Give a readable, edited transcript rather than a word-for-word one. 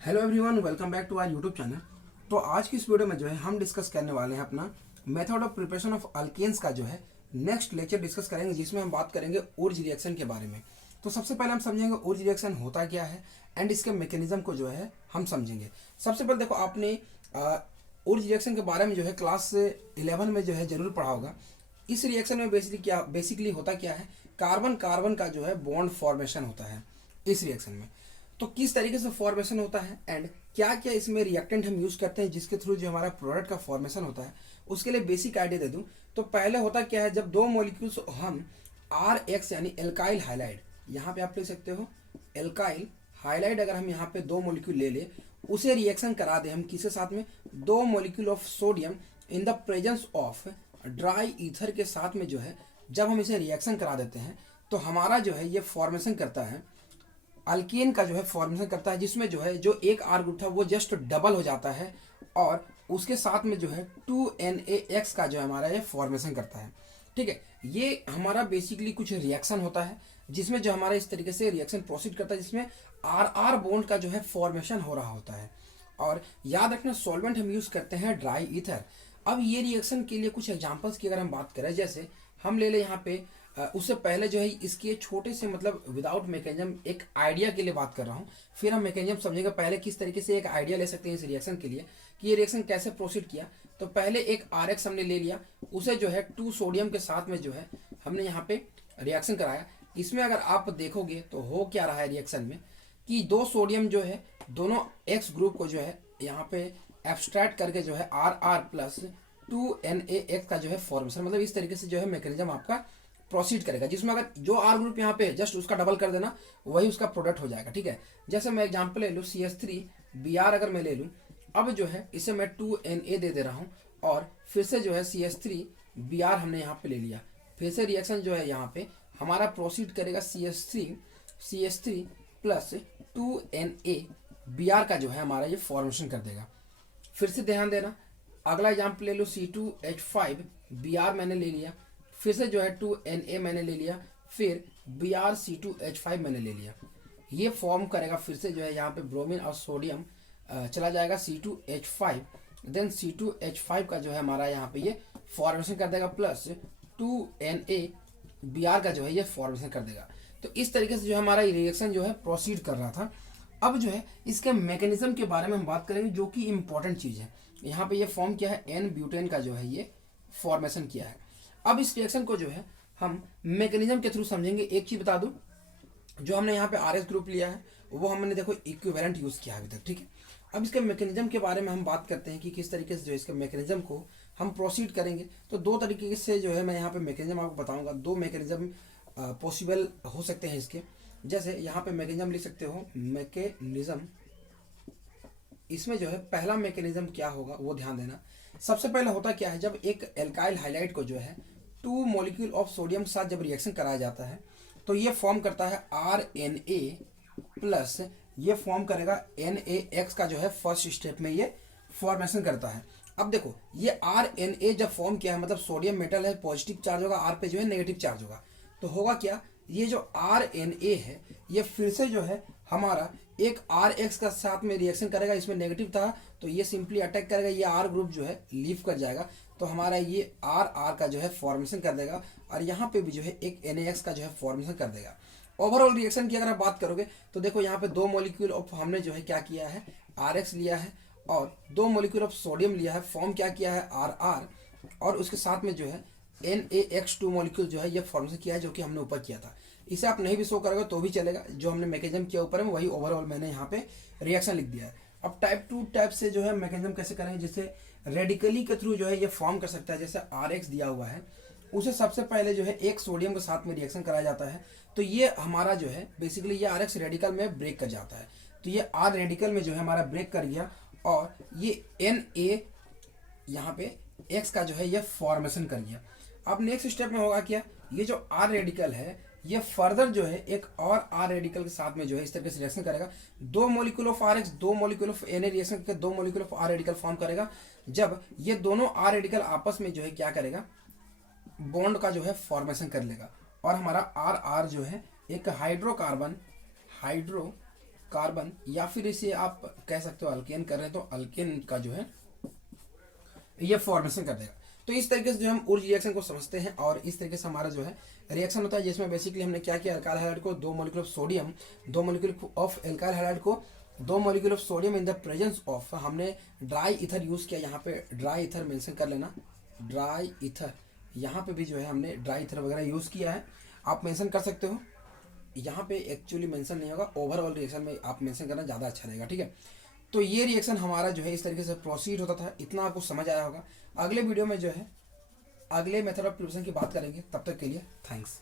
Hello everyone, welcome back to our YouTube channel. तो आज की इस वीडियो में जो है हम डिस्कस करने वाले हैं अपना method of preparation of alkanes का जो है नेक्स्ट लेक्चर डिस्कस करेंगे, जिसमें हम बात करेंगे उर्ज रिएक्शन के बारे में। तो सबसे पहले हम समझेंगे उर्ज रिएक्शन होता क्या है एंड इसके मैकेनिज्म को जो है हम समझेंगे। सबसे पहले देखो, आपने उर्ज रिएक्शन के बारे में जो है क्लास 11 में जो है जरूर पढ़ा होगा। इस रिएक्शन में बेसिकली होता क्या है, कार्बन कार्बन का जो है बॉन्ड फॉर्मेशन होता है इस रिएक्शन में। तो किस तरीके से फॉर्मेशन होता है एंड क्या क्या इसमें रिएक्टेंट हम यूज करते हैं जिसके थ्रू जो हमारा प्रोडक्ट का फॉर्मेशन होता है, उसके लिए बेसिक आइडिया दे दूं। तो पहले होता क्या है, जब दो मॉलिक्यूल्स हम आर एक्स यानी एल्काइल हाइलाइड, यहाँ पे आप लिख सकते हो एल्काइल हाइलाइड, अगर हम यहाँ पे दो मॉलिक्यूल ले ले, उसे रिएक्शन करा दे हम किसके साथ में, दो molecule of sodium in the presence of dry ether के साथ में जो है, जब हम इसे रिएक्शन करा देते हैं तो हमारा जो है ये फॉर्मेशन करता है, अल्केन का जो है फॉर्मेशन करता है, जिसमें जो है जो एक आर ग्रुप था वो जस्ट डबल हो जाता है और उसके साथ में जो है 2NaX का जो है हमारा ये फॉर्मेशन करता है। ठीक है, ये हमारा बेसिकली कुछ रिएक्शन होता है जिसमें जो हमारा इस तरीके से रिएक्शन प्रोसीड करता है, जिसमें आर बॉन्ड का जो है फॉर्मेशन हो रहा होता है। और याद रखना, सॉल्वेंट हम यूज करते हैं ड्राई ईथर। अब ये रिएक्शन के लिए कुछ एग्जांपल्स की अगर हम बात करें, जैसे हम ले ले यहाँ पे उससे पहले जो है इसके छोटे से मतलब विदाउट मैकेनिज्म एक आइडिया के लिए बात कर रहा हूँ, फिर हम मैकेनिज्म समझेंगे। पहले किस तरीके से एक आइडिया ले सकते हैं इस रिएक्शन के लिए कि ये रिएक्शन कैसे प्रोसीड किया। तो पहले एक RX हमने ले लिया, उसे जो है 2 सोडियम के साथ में जो है हमने यहाँ पे रिएक्शन कराया। इसमें अगर आप देखोगे तो हो क्या रहा है रिएक्शन में कि 2 सोडियम जो है दोनों X ग्रुप को जो है यहाँ पे एब्स्ट्रैक्ट करके जो है RR प्लस 2NaX का जो है फॉर्मेशन, मतलब इस तरीके से जो है मैकेनिज्म आपका प्रोसीड करेगा, जिसमें अगर जो आर ग्रुप यहाँ पे है जस्ट उसका डबल कर देना, वही उसका प्रोडक्ट हो जाएगा। ठीक है, जैसे मैं एग्जांपल ले लूँ CH3Br अगर मैं ले लूँ, अब जो है इसे मैं 2Na दे रहा हूँ और फिर से जो है CH3Br हमने यहाँ पे ले लिया, फिर से रिएक्शन जो है यहाँ पे हमारा प्रोसीड करेगा CH3 प्लस 2Na Br का जो है हमारा ये फॉर्मेशन कर देगा। फिर से ध्यान देना, अगला एग्जाम्पल ले लो C2H5Br मैंने ले लिया, फिर से जो है 2Na मैंने ले लिया, फिर BrC2H5 मैंने ले लिया। ये फॉर्म करेगा फिर से जो है यहाँ पे ब्रोमीन और सोडियम चला जाएगा C2H5, देन C2H5 का जो है हमारा यहाँ पे ये फॉर्मेशन कर देगा प्लस 2NaBr का जो है ये फॉर्मेशन कर देगा। तो इस तरीके से जो है हमारा रिएक्शन जो है प्रोसीड कर रहा था। अब जो है इसके मैकेनिज्म के बारे में हम बात करेंगे, जो कि इंपॉर्टेंट चीज़ है। यहाँ पे ये फॉर्म किया है N-ब्यूटेन का जो है ये फॉर्मेशन किया है। अब इस रिएक्शन को जो है हम मैकेनिज्म के थ्रू समझेंगे। एक चीज बता दूं, जो हमने यहाँ पे RS ग्रुप लिया है वो हमने देखो इक्विवेलेंट यूज किया अभी तक। ठीक है, अब इसके मैकेनिज्म के बारे में हम बात करते हैं कि किस तरीके से जो इसके मैकेनिज्म को हम प्रोसीड करेंगे। तो दो तरीके से जो है मैं यहाँ पे मैकेनिज्म आपको बताऊंगा। दो मैकेनिज्म पॉसिबल हो सकते हैं इसके, जैसे यहाँ पे मैकेनिज्म लिख सकते हो मैकेनिज्म। इसमें जो है पहला मैकेनिज्म क्या होगा वो ध्यान देना। सबसे पहले होता क्या है, जब एक एल्काइल हाइलाइड को जो है 2 मॉलिक्यूल ऑफ सोडियम के साथ जब रिएक्शन कराया जाता है तो ये फॉर्म करता है RNA प्लस ये फॉर्म करेगा NaX का जो है फर्स्ट स्टेप में ये फॉर्मेशन करता है। अब देखो ये RNA जब फॉर्म किया है, मतलब सोडियम मेटल है, पॉजिटिव चार्ज होगा, R पे जो है नेगेटिव चार्ज होगा, तो होगा क्या, ये जो RNA है ये फिर से जो है हमारा एक RX का साथ में रिएक्शन करेगा। इसमें नेगेटिव था तो ये सिंपली अटैक करेगा, ये R ग्रुप जो है लीव कर जाएगा, तो हमारा ये RR का जो है फॉर्मेशन कर देगा और यहाँ पे भी जो है एक NaX का जो है फॉर्मेशन कर देगा। ओवरऑल रिएक्शन की अगर आप बात करोगे तो देखो यहाँ पे 2 मॉलिक्यूल ऑफ हमने जो है क्या किया है RX लिया है और 2 मॉलिक्यूल ऑफ सोडियम लिया है, फॉर्म क्या किया है RR, और उसके साथ में जो है NaX2 मॉलिक्यूल जो है ये फॉर्मेशन किया है, जो कि हमने ऊपर किया था। इसे आप नहीं भी शो करोगे तो भी चलेगा, जो हमने मैकेनिज्म किया ऊपर में वही ओवरऑल मैंने यहाँ पे रिएक्शन लिख दिया है। अब टाइप 2 टाइप से जो है मैकेनिज्म कैसे करेंगे, जैसे रेडिकली के थ्रू जो है ये फॉर्म कर सकता है। जैसे RX दिया हुआ है, उसे सबसे पहले जो है एक सोडियम के साथ में रिएक्शन कराया जाता है, तो ये हमारा जो है बेसिकली ये RX रेडिकल में ब्रेक कर जाता है, तो ये R रेडिकल में जो है हमारा ब्रेक कर गया और ये Na यहाँ पे X का जो है ये फॉर्मेशन कर गया। अब नेक्स्ट स्टेप में होगा क्या, ये जो R रेडिकल है ये फर्दर जो है एक और R रेडिकल के साथ में जो है इस तरीके से रिएक्शन करेगा। 2 molecule of RX 2 molecule of Na reaction करके 2 molecule of R radical form करेगा। जब ये दोनों R रेडिकल आपस में जो है क्या करेगा, बॉन्ड का जो है फॉर्मेशन कर लेगा और हमारा RR जो है एक हाइड्रोकार्बन कार्बन, या फिर इसे आप कह सकते हो अल्केन कर रहे हैं तो अल्केन का जो है ये फॉर्मेशन कर देगा। तो इस तरीके से जो हम उर्ज रिएक्शन को समझते हैं, और इस तरीके से हमारा जो है रिएक्शन होता है, जिसमें बेसिकली हमने क्या किया, अल्काइल हाइड्राइड को 2 molecule of sodium, 2 molecule of alkyl hydride को 2 molecule of sodium in the presence of, हमने ड्राई ईथर यूज किया। यहाँ पे ड्राई ईथर मेंशन कर लेना, ड्राई ईथर, यहाँ पे भी जो है हमने ड्राई ईथर वगैरह यूज किया है, आप मेंशन कर सकते हो। यहाँ पे एक्चुअली मेंशन नहीं होगा, ओवरऑल रिएक्शन में आप मेंशन करना ज़्यादा अच्छा रहेगा, ठीक है। तो ये रिएक्शन हमारा जो है इस तरीके से प्रोसीड होता था, इतना आपको समझ आया होगा। अगले वीडियो में जो है अगले मेथड ऑफ प्रिपरेशन की बात करेंगे, तब तक के लिए थैंक्स।